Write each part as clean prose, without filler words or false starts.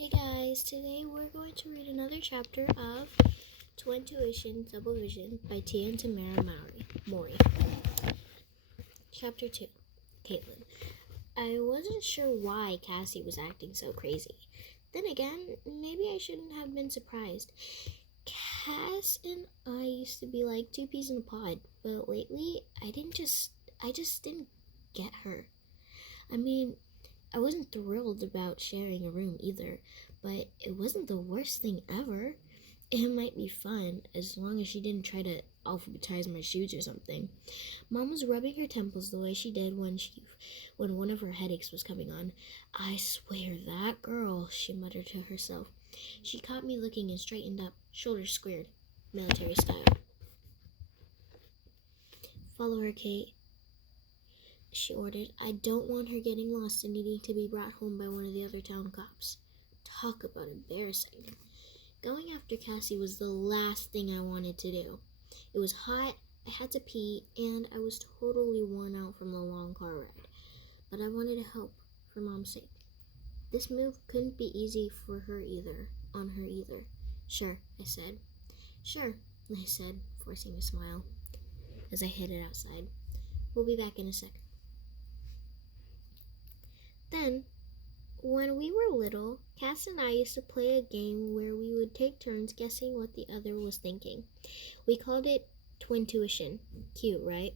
Hey guys, today we're going to read another chapter of Twintuition Double Vision by Tia and Tamara Mowry. Chapter 2, Caitlin. I wasn't sure why Cassie was acting so crazy. Then again, maybe I shouldn't have been surprised. Cass and I used to be like two peas in a pod, but lately I just didn't get her. I mean, I wasn't thrilled about sharing a room either, but it wasn't the worst thing ever. It might be fun as long as she didn't try to alphabetize my shoes or something. Mom was rubbing her temples the way she did when one of her headaches was coming on. I swear that girl, she muttered to herself. She caught me looking and straightened up, shoulders squared, military style. Follow her, Kate, she ordered. I don't want her getting lost and needing to be brought home by one of the other town cops. Talk about embarrassing. Going after Cassie was the last thing I wanted to do. It was hot, I had to pee, and I was totally worn out from the long car ride. But I wanted to help, for Mom's sake. This move couldn't be easy on her either. Sure, I said. Sure, I said, forcing a smile as I headed outside. We'll be back in a sec. Then, when we were little, Cass and I used to play a game where we would take turns guessing what the other was thinking. We called it Twintuition. Cute, right?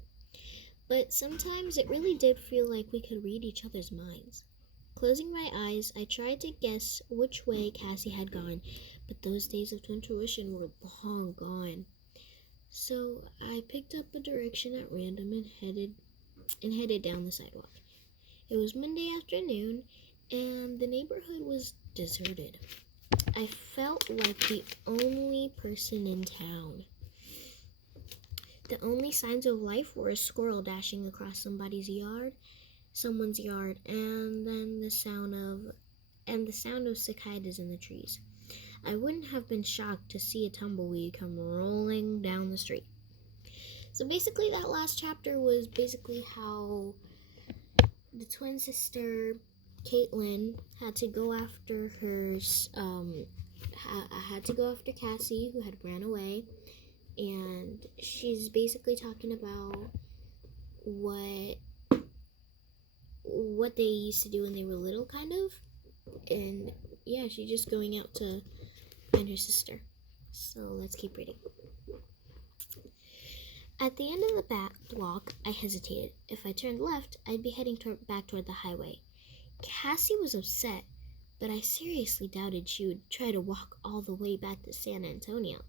But sometimes it really did feel like we could read each other's minds. Closing my eyes, I tried to guess which way Cassie had gone, but those days of Twintuition were long gone. So I picked up a direction at random and headed down the sidewalk. It was Monday afternoon, and the neighborhood was deserted. I felt like the only person in town. The only signs of life were a squirrel dashing across someone's yard, and then the sound of cicadas in the trees. I wouldn't have been shocked to see a tumbleweed come rolling down the street. So basically, that last chapter was basically how the twin sister Caitlin had to go after Cassie, who had ran away, and she's basically talking about what they used to do when they were little, kind of, and yeah, she's just going out to find her sister. So let's keep reading. At the end of the back block, I hesitated. If I turned left, I'd be heading back toward the highway. Cassie was upset, but I seriously doubted she would try to walk all the way back to San Antonio.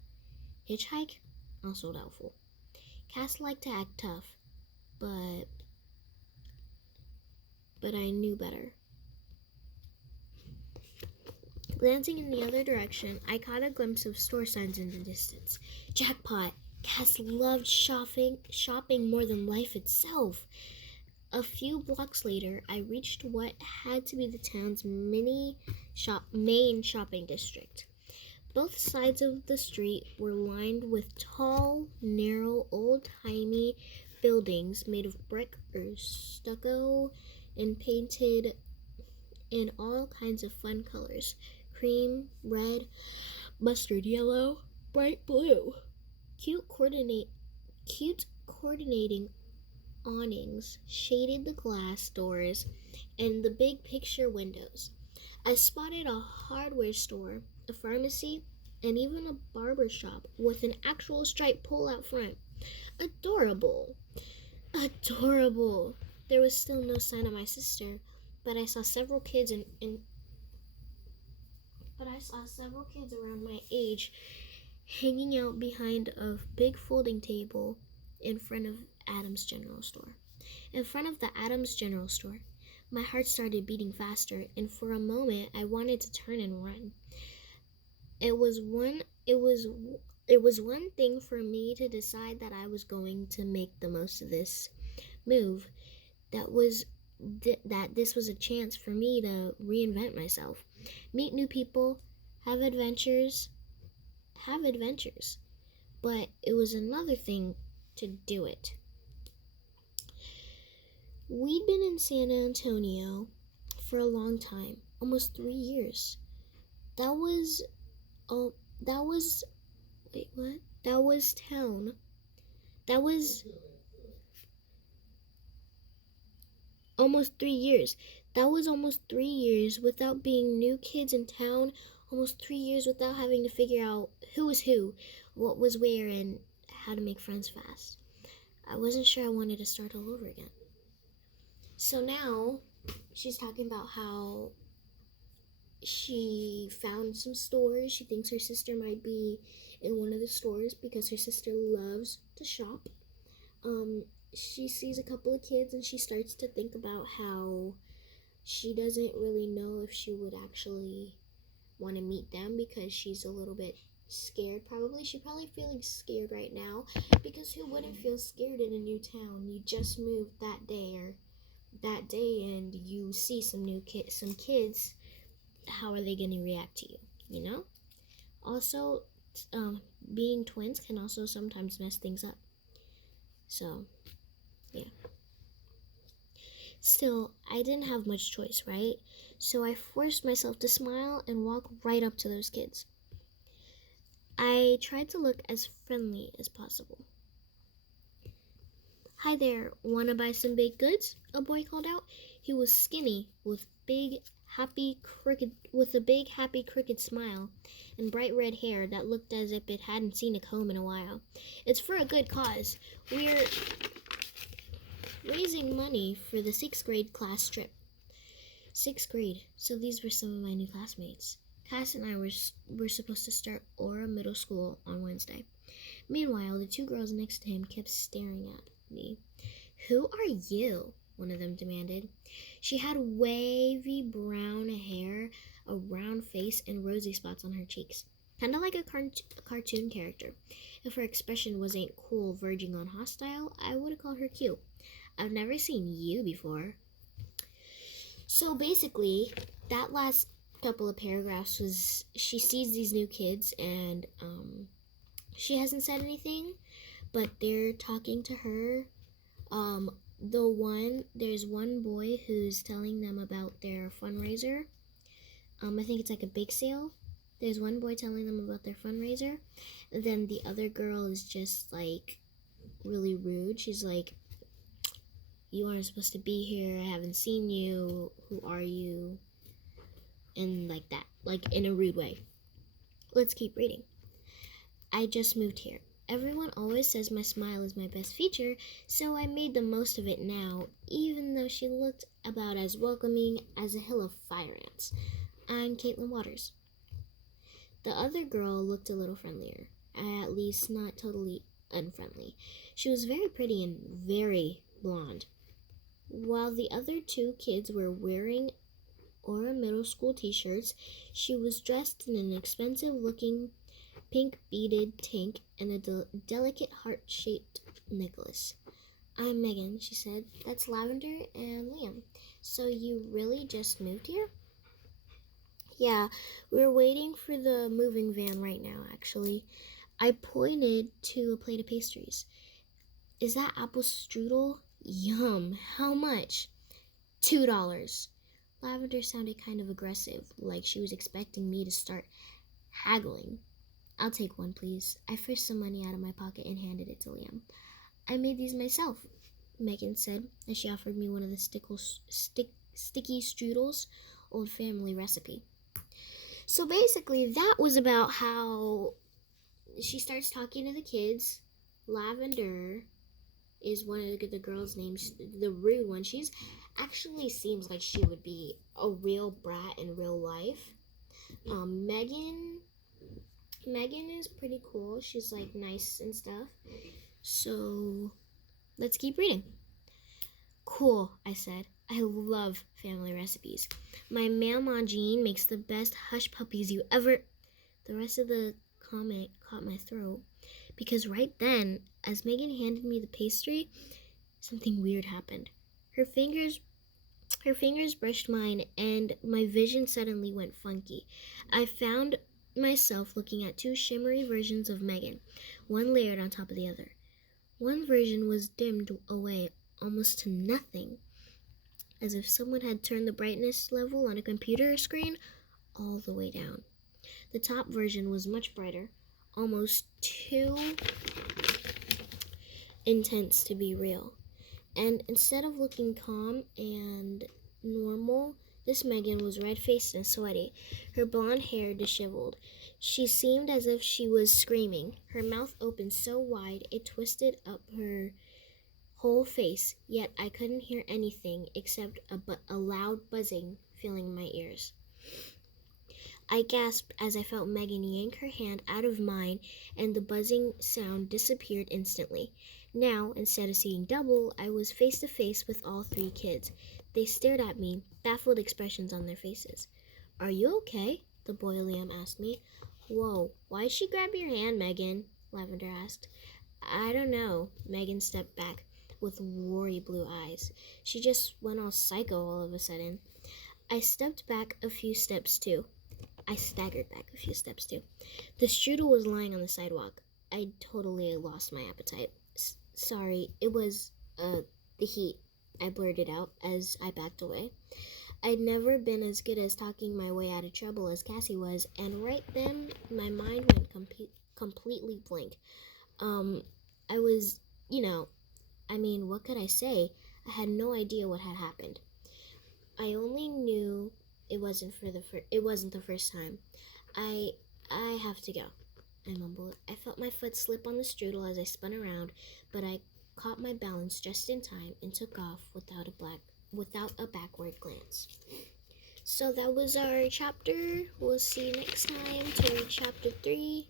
Hitchhike? Also doubtful. Cass liked to act tough, but I knew better. Glancing in the other direction, I caught a glimpse of store signs in the distance. Jackpot! Cass loved shopping more than life itself. A few blocks later, I reached what had to be the town's main shopping district. Both sides of the street were lined with tall, narrow, old-timey buildings made of brick or stucco and painted in all kinds of fun colors: cream, red, mustard yellow, bright blue. Cute coordinating awnings shaded the glass doors and the big picture windows. I spotted a hardware store, a pharmacy, and even a barber shop with an actual striped pole out front. Adorable. Adorable. There was still no sign of my sister, but I saw several kids around my age hanging out behind a big folding table in front of Adam's General Store. In front of the Adam's General Store, my heart started beating faster, and for a moment I wanted to turn and run. It was one thing for me to decide that I was going to make the most of this move. That this was a chance for me to reinvent myself, meet new people, have adventures. But it was another thing to do it. We'd been in San Antonio for a long time, almost 3 years. That was, oh, that was, wait, what? That was town. That was almost 3 years. That was almost 3 years without being new kids in town, almost 3 years without having to figure out who was who, what was where, and how to make friends fast. I wasn't sure I wanted to start all over again. So now she's talking about how she found some stores. She thinks her sister might be in one of the stores because her sister loves to shop. She sees a couple of kids and she starts to think about how she doesn't really know if she would actually want to meet them because she's a little bit scared. She's probably feeling scared right now, because who wouldn't feel scared in a new town? You just moved that day and you see some kids. How are they going to react to you? Also, being twins can also sometimes mess things up. So, yeah. Still, I didn't have much choice, right? So I forced myself to smile and walk right up to those kids. I tried to look as friendly as possible. "Hi there, wanna buy some baked goods?" a boy called out. He was skinny, with a big, happy, crooked smile, and bright red hair that looked as if it hadn't seen a comb in a while. "It's for a good cause. We're raising money for the 6th grade class trip." 6th grade, so these were some of my new classmates. Cass and I were supposed to start Aura Middle School on Wednesday. Meanwhile, the two girls next to him kept staring at me. "Who are you?" one of them demanded. She had wavy brown hair, a round face, and rosy spots on her cheeks. Kind of like a cartoon character. If her expression wasn't cool, verging on hostile, I would have called her cute. "I've never seen you before." So basically, that last couple of paragraphs was she sees these new kids and she hasn't said anything, but they're talking to her. There's one boy who's telling them about their fundraiser. I think it's like a bake sale. There's one boy telling them about their fundraiser, and then the other girl is just like really rude. She's like, "You aren't supposed to be here. I haven't seen you. Who are you?" And like that, like in a rude way. Let's keep reading. "I just moved here. Everyone always says my smile is my best feature, so I made the most of it now, even though she looked about as welcoming as a hill of fire ants. I'm Caitlin Waters." The other girl looked a little friendlier, at least not totally unfriendly. She was very pretty and very blonde. While the other two kids were wearing Aura Middle School t-shirts, she was dressed in an expensive-looking pink beaded tank and a delicate heart-shaped necklace. "I'm Megan," she said. "That's Lavender and Liam. So you really just moved here?" "Yeah, we're waiting for the moving van right now, actually." I pointed to a plate of pastries. "Is that apple strudel? Yum. How much?" $2. Lavender sounded kind of aggressive, like she was expecting me to start haggling. "I'll take one, please." I fished some money out of my pocket and handed it to Liam. "I made these myself," Megan said, as she offered me one of the sticky strudels, old family recipe. So basically, that was about how she starts talking to the kids. Lavender is one of the girls' names, the rude one. She's actually seems like she would be a real brat in real life. Megan is pretty cool. She's like nice and stuff. So let's keep reading. "Cool," I said. "I love family recipes. My Mama Jean makes the best hush puppies you ever..." The rest of the comment caught my throat, because right then, as Megan handed me the pastry, something weird happened. Her fingers brushed mine, and my vision suddenly went funky. I found myself looking at two shimmery versions of Megan, one layered on top of the other. One version was dimmed away almost to nothing, as if someone had turned the brightness level on a computer screen all the way down. The top version was much brighter, almost too intense to be real. And instead of looking calm and normal, this Megan was red-faced and sweaty, her blonde hair disheveled. She seemed as if she was screaming, her mouth opened so wide it twisted up her whole face, yet I couldn't hear anything except a loud buzzing filling my ears. I gasped as I felt Megan yank her hand out of mine, and the buzzing sound disappeared instantly. Now, instead of seeing double, I was face to face with all three kids. They stared at me, baffled expressions on their faces. "Are you okay?" the boy Liam asked me. "Whoa, why'd she grab your hand, Megan?" Lavender asked. "I don't know." Megan stepped back with worry blue eyes. She just went all psycho all of a sudden. I staggered back a few steps too. The strudel was lying on the sidewalk. I totally lost my appetite. Sorry, it was, the heat, I blurted out as I backed away. I'd never been as good as talking my way out of trouble as Cassie was, and right then, my mind went completely blank. I was, what could I say? I had no idea what had happened. I only knew it wasn't the first time. I have to go, I mumbled. I felt my foot slip on the strudel as I spun around, but I caught my balance just in time and took off without a backward glance. So that was our chapter. We'll see you next time to read chapter 3.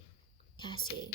Cassie.